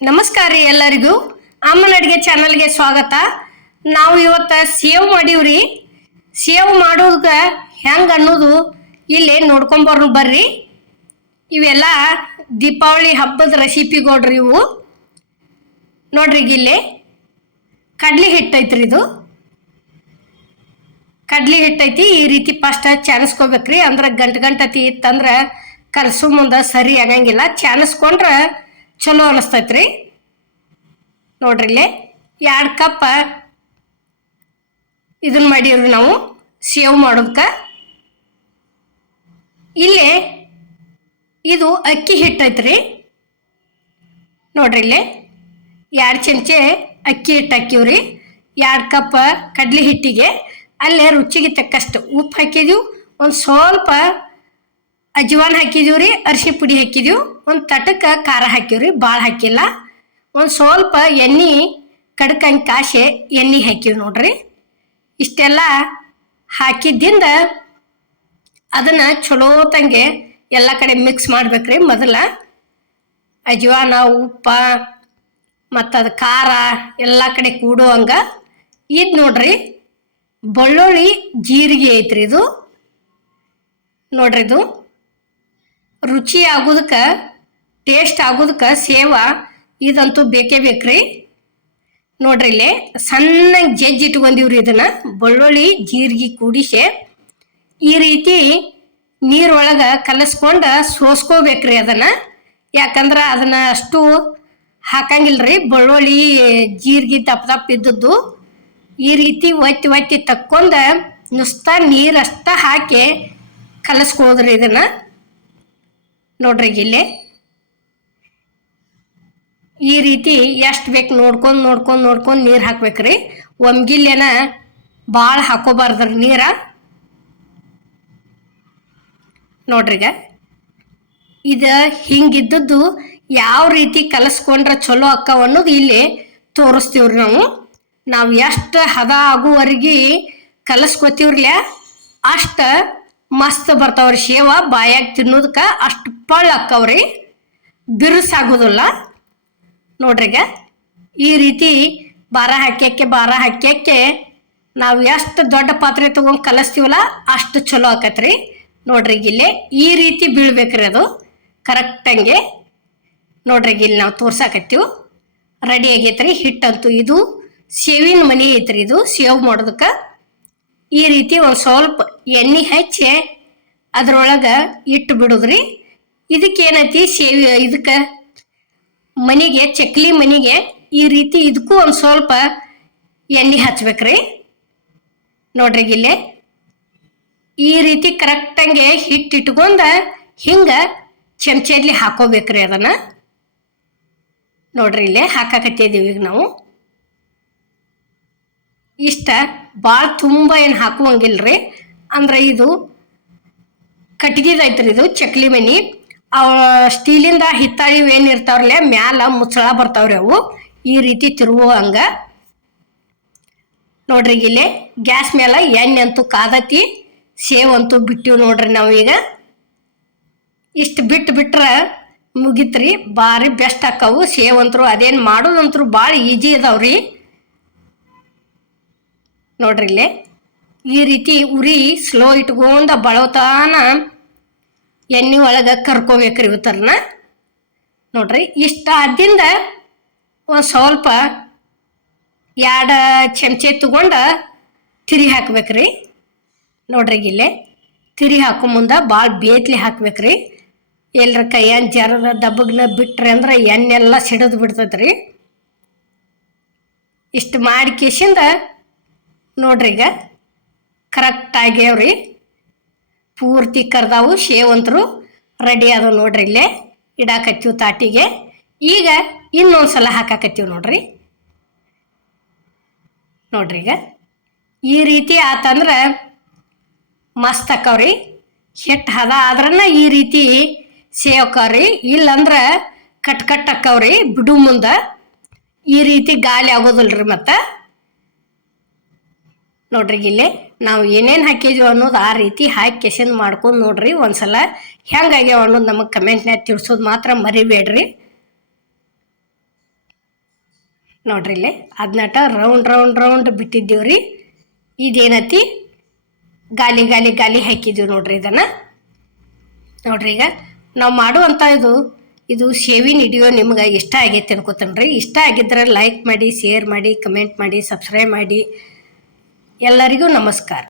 ನಮಸ್ಕಾರ ರೀ ಎಲ್ಲರಿಗೂ. ಅಮ್ಮನ ಅಡುಗೆ ಚಾನಲ್ಗೆ ಸ್ವಾಗತ. ನಾವು ಇವತ್ತು ಸೇವ್ ಮಾಡೀವ್ರಿ ಸೇವ್ ಮಾಡೋದಕ್ಕೆ ಹೆಂಗೆ ಅನ್ನೋದು ಇಲ್ಲಿ ನೋಡ್ಕೊಂಬರ್ನು ಬರ್ರಿ. ಇವೆಲ್ಲ ದೀಪಾವಳಿ ಹಬ್ಬದ ರೆಸಿಪಿಗಳ್ರಿ ಇವು. ನೋಡ್ರಿ ಇಲ್ಲಿ. ಕಡ್ಲಿ ಹಿಟ್ಟು ಐತ್ರಿ ಇದು. ಕಡ್ಲಿ ಹಿಟ್ಟೈತಿ ಈ ರೀತಿ ಫಸ್ಟ್ ಚಾನಿಸ್ಕೋಬೇಕ್ರಿ. ಅಂದ್ರೆ ಗಂಟು ಗಂಟತಿ ಇತ್ತಂದ್ರೆ ಕಲಸು ಮುಂದೆ ಸರಿ ಆಗಂಗಿಲ್ಲ. ಚಾನಿಸ್ಕೊಂಡ್ರೆ ಚಲೋ ಅನಿಸ್ತೈತ್ರಿ ನೋಡ್ರಿ ಇಲ್ಲಿ ಎರಡು ಕಪ್ಪ ಇದನ್ನ ಮಾಡೀವ್ರಿ ನಾವು, ಸೇವ್ ಮಾಡೋದಕ್ಕೆ ಇಲ್ಲಿ ಇದು ಅಕ್ಕಿ ಹಿಟ್ಟು ಐತ್ರಿ ನೋಡ್ರಿ ಇಲ್ಲಿ ಎರಡು ಚಮಚೆ ಅಕ್ಕಿ ಹಿಟ್ಟು ಹಾಕಿವ್ರಿ. ಎರಡು ಕಪ್ ಕಡಲೆ ಹಿಟ್ಟಿಗೆ, ಅಲ್ಲೇ ರುಚಿಗೆ ತಕ್ಕಷ್ಟು ಉಪ್ಪು ಹಾಕಿದೀವಿ. ಒಂದು ಸ್ವಲ್ಪ ಅಜ್ವಾನ್ ಹಾಕಿದೀವಿ ರೀ, ಅರ್ಶಿ ಪುಡಿ ಹಾಕಿದೀವಿ, ಒಂದು ತಟಕ್ಕೆ ಖಾರ ಹಾಕಿವ್ರಿ ಭಾಳ ಹಾಕಿಲ್ಲ. ಒಂದು ಸ್ವಲ್ಪ ಎಣ್ಣೆ ಕಡ್ಕಂಗೆ ಕಾಶೆ ಎಣ್ಣೆ ಹಾಕಿವಿ ನೋಡ್ರಿ. ಇಷ್ಟೆಲ್ಲ ಹಾಕಿದ್ದಿಂದ ಅದನ್ನು ಚಲೋ ತಂಗೆ ಎಲ್ಲ ಕಡೆ ಮಿಕ್ಸ್ ಮಾಡ್ಬೇಕ್ರಿ ಮೊದಲ. ಅಜ್ವಾನ, ಉಪ್ಪ, ಮತ್ತು ಅದು ಖಾರ ಎಲ್ಲ ಕಡೆ ಕೂಡೋ ಹಂಗ ಇದು ನೋಡ್ರಿ, ಬೆಳ್ಳುಳ್ಳಿ ಜೀರಿಗೆ ಐತ್ರಿ ಇದು. ನೋಡ್ರಿ ಇದು. ರುಚಿ ಆಗೋದಕ್ಕೆ ಟೇಸ್ಟ್ ಆಗೋದಕ್ಕೆ ಸೇವ ಇದಂತೂ ಬೇಕೇ ಬೇಕ್ರಿ. ನೋಡ್ರಿ ಇಲ್ಲಿ ಸಣ್ಣಗೆ ಜಜ್ಜಿ ಇಟ್ಕೊಂಡಿವ್ರಿ ಇದನ್ನ. ಬೆಳ್ಳುಳ್ಳಿ, ಜೀರಿಗೆ, ಕೂಡಿಸಿ. ಈ ರೀತಿ ನೀರೊಳಗೆ ಕಲಸ್ಕೊಂಡು ಸೋಸ್ಕೋಬೇಕ್ರಿ ಅದನ್ನ. ಯಾಕಂದ್ರೆ ಅದನ್ನ ಅಷ್ಟು ಹಾಕಂಗಿಲ್ರಿ. ಬೆಳ್ಳುಳ್ಳಿ, ಜೀರಿಗೆ ದಪ್ಪ ದಪ್ಪ ಇದ್ದದ್ದು. ಈ ರೀತಿ ಒತ್ತಿ ಒತ್ತಿ ತಕ್ಕೊಂಡ ನುಸ್ತ ನೀರಷ್ಟ ಹಾಕಿ ಕಲಸ್ಕೋದ್ರಿ ಇದನ್ನ. ನೋಡ್ರಿ ಇಲ್ಲಿ. ಈ ರೀತಿ ಎಷ್ಟು ಬೇಕು ನೋಡ್ಕೊಂಡು ನೋಡ್ಕೊಂಡು ನೋಡ್ಕೊಂಡು ನೀರು ಹಾಕ್ಬೇಕ್ರಿ. ಒಮ್ಗಿಲ್ಲೇನ ಭಾಳ ಹಾಕೋಬಾರ್ದ್ರಿ ನೀರ. ನೋಡ್ರಿಗ. ಇದು ಹಿಂಗಿದ್ದದ್ದು ಯಾವ ರೀತಿ ಕಲಸ್ಕೊಂಡ್ರೆ ಚಲೋ ಅಕ್ಕವ ಅನ್ನೋದು ಇಲ್ಲಿ ತೋರಿಸ್ತೀವ್ರಿ ನಾವು. ನಾವು ಎಷ್ಟು ಹದ ಆಗುವವರೆಗೆ ಕಲಸ್ಕೊತೀವ್ರಲ್ಲ ಅಷ್ಟು ಮಸ್ತ್ ಬರ್ತಾವ್ರಿ ಶೇವ, ಬಾಯಾಗ ತಿನ್ನೋದಕ್ಕೆ ಅಷ್ಟು ಪಳ್ಳ ಅಕ್ಕವ್ರಿ. ಬಿರುಸಾಗೋದಿಲ್ಲ. ನೋಡ್ರಿಗ ಈ ರೀತಿ ಬಾರ ಹಾಕ್ಯಕ್ಕೆ ಬಾರ ಹಾಕ್ಯಕ್ಕೆ ನಾವು ಎಷ್ಟು ದೊಡ್ಡ ಪಾತ್ರೆ ತೊಗೊಂಡು ಕಲಿಸ್ತೀವಲ್ಲ ಅಷ್ಟು ಚಲೋ ಆಕತ್ರಿ. ನೋಡ್ರಿ ಇಲ್ಲಿ, ಈ ರೀತಿ ಬೀಳ್ಬೇಕ್ರಿ ಅದು. ಕರೆಕ್ಟಂಗೆ ನೋಡ್ರಿ ಇಲ್ಲಿ ನಾವು ತೋರ್ಸಾಕತ್ತೀವಿ. ರೆಡಿ ಆಗೈತ್ರಿ ಹಿಟ್ಟಂತೂ ಇದು. ಸೇವಿನ ಮನಿ ಐತ್ರಿ ಇದು ಸೇವ್ ಮಾಡೋದಕ್ಕೆ. ಈ ರೀತಿ ಒಂದು ಸ್ವಲ್ಪ ಎಣ್ಣೆ ಹಚ್ಚಿ ಅದ್ರೊಳಗೆ ಇಟ್ಟು ಬಿಡುದ್ರಿ. ಇದಕ್ಕೆ ಏನೈತಿ ಸೇವಿ ಇದಕ್ಕೆ ಮನೆಗೆ, ಚಕ್ಲಿ ಮನೆಗೆ ಈ ರೀತಿ ಇದಕ್ಕೂ ಒಂದು ಸ್ವಲ್ಪ ಎಣ್ಣೆ ಹಚ್ಬೇಕ್ರಿ. ನೋಡ್ರಿ ಇಲ್ಲಿ ಈ ರೀತಿ ಕರೆಕ್ಟಂಗೆ ಹಿಟ್ಟು ಇಟ್ಕೊಂಡು ಹಿಂಗೆ ಚಮಚಲ್ಲಿ ಹಾಕೋಬೇಕ್ರಿ ಅದನ್ನು. ನೋಡ್ರಿ ಇಲ್ಲೇ ಹಾಕಾಕತ್ತಿದ್ದೀವಿ ಈಗ ನಾವು. ಇಷ್ಟ ಭಾಳ ತುಂಬ ಏನು ಹಾಕುವಂಗಿಲ್ರಿ. ಅಂದ್ರೆ ಇದು ಕಟ್ಗಿದೈತ್ರಿ ಇದು ಚಕ್ಲಿ ಮನಿ. ಅವ ಸ್ಟೀಲಿಂದ ಹಿತ್ತಾಳಿ ಏನು ಇರ್ತಾವ್ರಲ್ಲೇ, ಮ್ಯಾಲ ಮುಚ್ಚಳ ಬರ್ತಾವ್ರಿ ಅವು. ಈ ರೀತಿ ತಿರುವು ಹಂಗ ನೋಡ್ರಿ ಇಲ್ಲಿ, ಗ್ಯಾಸ್ ಮೇಲೆ ಎಣ್ಣೆ ಅಂತೂ ಕಾದತಿ, ಸೇವ್ ಅಂತೂ ಬಿಟ್ಟಿವಿ ನೋಡ್ರಿ ನಾವೀಗ ಇಷ್ಟು ಬಿಟ್ಟು ಬಿಟ್ರೆ ಮುಗಿತ್ರಿ, ಭಾರಿ ಬೆಸ್ಟ್ ಆಕ್ಕವು. ಸೇವ್ ಅಂತರು ಅದೇನು ಮಾಡೋದಂತರು ಭಾಳ ಈಜಿ ಅದಾವ್ರಿ. ನೋಡ್ರಿ ಇಲ್ಲಿ ಈ ರೀತಿ ಉರಿ ಸ್ಲೋ ಇಟ್ಕೊಂಡ ಬಳತಾನ ಎಣ್ಣೆ ಒಳಗೆ ಕರ್ಕೋಬೇಕ್ರಿ ಇವತ್ತರನ್ನ ನೋಡ್ರಿ ಇಷ್ಟ ಆದಿಂದ ಒಂದು ಸ್ವಲ್ಪ ಎರಡು ಚಮಚೆ ತಗೊಂಡು ತಿರಿ ಹಾಕ್ಬೇಕ್ರಿ. ನೋಡ್ರಿ ಇಲ್ಲೇ, ತಿರಿ ಹಾಕೋ ಮುಂದೆ ಭಾಳ ಬೇತ್ಲಿ ಹಾಕ್ಬೇಕ್ರಿ. ಎಲ್ಲರ ಕೈಯನ್ ಜರದ ದಬ್ಬಗ್ನ ಬಿಟ್ರಿ ಅಂದ್ರೆ ಎಣ್ಣೆಲ್ಲ ಸಿಡಿದು ಬಿಡ್ತೈತ್ರಿ ಇಷ್ಟು ಮಾಡಿ ಕೇಸಿಂದ ನೋಡ್ರಿ ಈಗ ಕರೆಕ್ಟ್ ಆಗ್ಯಾವ್ರಿ ಪೂರ್ತಿ ಕರ್ದಾವು, ಶೇವಂತರು, ರೆಡಿ ಆದವು ನೋಡ್ರಿ ಇಲ್ಲೇ. ಇಡಾಕತ್ತೀವಿ ತಾಟಿಗೆ. ಈಗ ಇನ್ನೊಂದು ಸಲ ಹಾಕಾಕತ್ತೀವಿ ನೋಡ್ರಿ. ನೋಡ್ರಿ ಈಗ. ಈ ರೀತಿ ಆತಂದ್ರೆ ಮಸ್ತ್ ಅಕ್ಕವ್ರಿ ಹಿಟ್ಟು ಹದ ಆದ್ರನ್ನ ಈ ರೀತಿ ಸೇವಕವ್ರಿ. ಇಲ್ಲಂದ್ರೆ ಕಟ್ ಕಟ್ ಅಕ್ಕವ್ರಿ. ಬಿಡು ಮುಂದೆ. ಈ ರೀತಿ ಗಾಳಿ ಆಗೋದಿಲ್ರಿ ಮತ್ತೆ. ನೋಡ್ರಿ ಇಲ್ಲಿ ನಾವು ಏನೇನು ಹಾಕಿದ್ವಿ ಅನ್ನೋದು ಆ ರೀತಿ ಹಾಕಿ ಕೆಸನ್ ಮಾಡ್ಕೊಂಡು ನೋಡ್ರಿ. ಒಂದ್ಸಲ ಹೆಂಗಾಗ್ಯಾವ ಅನ್ನೋದು ನಮಗೆ ಕಮೆಂಟ್ನ್ಯಾಗ ತಿಳಿಸೋದು ಮಾತ್ರ ಮರಿಬೇಡ್ರಿ. ನೋಡ್ರಿ ಇಲ್ಲಿ ಅದನ್ನಟ ರೌಂಡ್ ರೌಂಡ್ ರೌಂಡ್ ಬಿಟ್ಟಿದ್ದೀವ್ರಿ. ಇದೇನತಿ? ಗಾಲಿ ಗಾಲಿ ಗಾಲಿ ಹಾಕಿದ್ವಿ ನೋಡ್ರಿ ಇದನ್ನು. ನೋಡ್ರಿ ಈಗ, ನಾವು ಮಾಡುವಂಥ ಇದು ಇದು ಶೇವಿನ ವಿಡಿಯೋ ನಿಮ್ಗೆ ಇಷ್ಟ ಆಗೈತೆ ರೀ ಇಷ್ಟ ಆಗಿದ್ರೆ ಲೈಕ್ ಮಾಡಿ ಶೇರ್ ಮಾಡಿ ಕಮೆಂಟ್ ಮಾಡಿ ಸಬ್ಸ್ಕ್ರೈಬ್ ಮಾಡಿ. ಎಲ್ಲರಿಗೂ ನಮಸ್ಕಾರ.